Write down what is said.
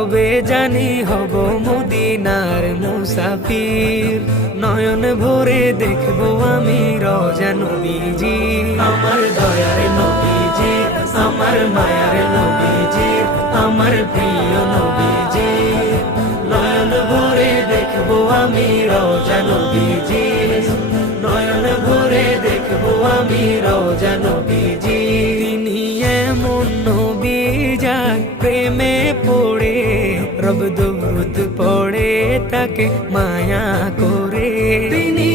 কবে জানি হব মদিনার মুসাফির, নয়ন ভরে দেখবো আমি রওজা নবীজি। আমার দয়ার নবীজি, আমার মায়ার নবীজি, আমার প্রিয় নবীজি, নয়ন ভরে দেখবো আমি রওজা নবীজি, নয়ন ভরে দেখবো আমি রওজা নবীজি। তিনি এমন নবী যার প্রেমে পড়ে রব দরুদ পড়ে তাকে মায়া করে। তিনি